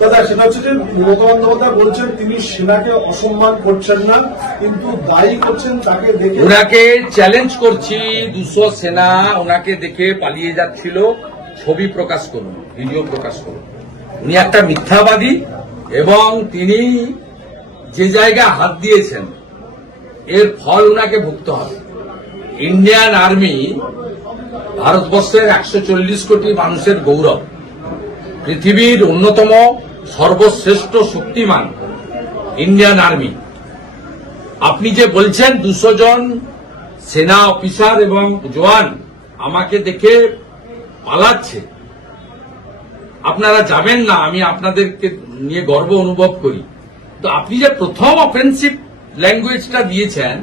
দাদা সেটা হচ্ছে যে মমতা বন্দ্যোপাধ্যায় বলছেন তিনি সেনাকে অসম্মান করছেন না, কিন্তু দায়ী করছেন তাকে দেখে। ওনাকে চ্যালেঞ্জ করছি, 200 সেনা ওনাকে দেখে পালিয়ে যাচ্ছিল, ছবি প্রকাশ করুন, ভিডিও প্রকাশ করুন। উনি একটা মিথ্যাবাদী এবং তিনি যে জায়গায় হাত দিয়েছেন এর ফল ওনাকে ভুগতে হবে। ইন্ডিয়ান আর্মি ভারতবর্ষের 140 কোটি মানুষের গৌরব, পৃথিবীর অন্যতম সর্বশ্রেষ্ঠ শক্তিমান ইন্ডিয়ান আর্মি। আপনি যে বলছেন 200 জন সেনা অফিসার এবং জওয়ান আমাকে দেখে পালাচ্ছে, আপনারা যাবেন না, আমি আপনাদেরকে নিয়ে গর্ব অনুভব করি। তো আপনি যে প্রথম অফেন্সিভ ল্যাঙ্গুয়েজটা দিয়েছেন,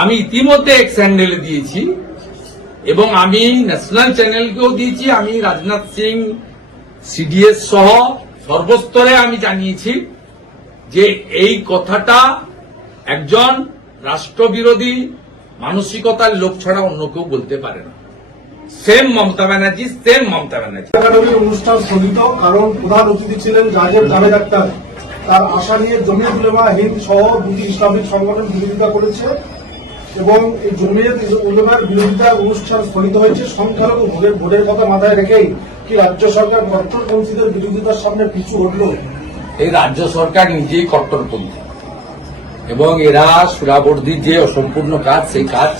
আমি ইতিমধ্যে এক্স হ্যান্ডেলে দিয়েছি এবং আমি ন্যাশনাল চ্যানেলকেও দিয়েছি। আমি রাজনাথ সিং, সিডিএস সহ সর্বস্তরে আমি জানিয়েছি যে এই কথাটা একজন রাষ্ট্রবিরোধী মানসিকতার লোক ছাড়া অন্য কেউ বলতে পারে না। সেম মমতা ব্যানার্জি। একাডেমির অনুষ্ঠান স্থগিত, কারণ প্রধান অতিথি ছিলেন জাহেদ জাভেদ আখতার। তার আশা নিয়ে জমিয়ত উলেমা হিন্দ সহ দুটি ইসলামিক সংগঠন বিরোধিতা করেছে এবং এই জমিয়ত উলেমার বিরোধিতার অনুষ্ঠান স্থগিত হয়েছে। সংখ্যালঘু ভোটের কথা মাথায় রেখেই কি রাজ্য সরকার কট্টরপন্থীদের বিরোধিতার সামনে পিছু হটল? এই রাজ্য সরকার নিজেই কট্টরপন্থী এবং এরা সুরাবর্দীর যে অসম্পূর্ণ কাজ, সেই কাজ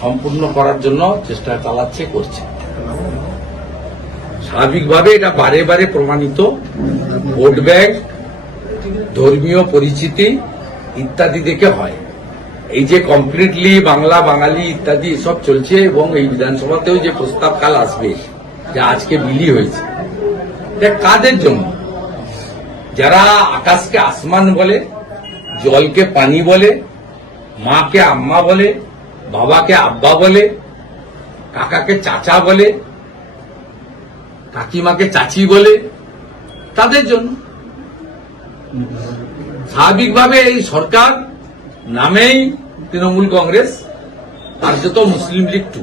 সম্পূর্ণ করার জন্য চেষ্টা চালাচ্ছে, করছে। স্বাভাবিকভাবে এটা বারে বারে প্রমাণিত। ভোট ব্যাংক, ধর্মীয় পরিচিতি ইত্যাদি দেখে হয়। এই যে কমপ্লিটলি বাংলা বাঙালি ইত্যাদি এসব চলছে এবং এই বিধানসভাতেও যে প্রস্তাব কাল আসবে, যা আজকে বিলি হয়েছে, এটা কাদের জন্য? যারা আকাশকে আসমান বলে, জলকে পানি বলে, মাকে আম্মা বলে, বাবাকে আব্বা বলে, কাকাকে চাচা বলে, কাকিমাকে চাচি বলে, তাদের জন্য। স্বাভাবিকভাবে এই সরকার নামেই তৃণমূল কংগ্রেস, কার্যত মুসলিম লীগ 2।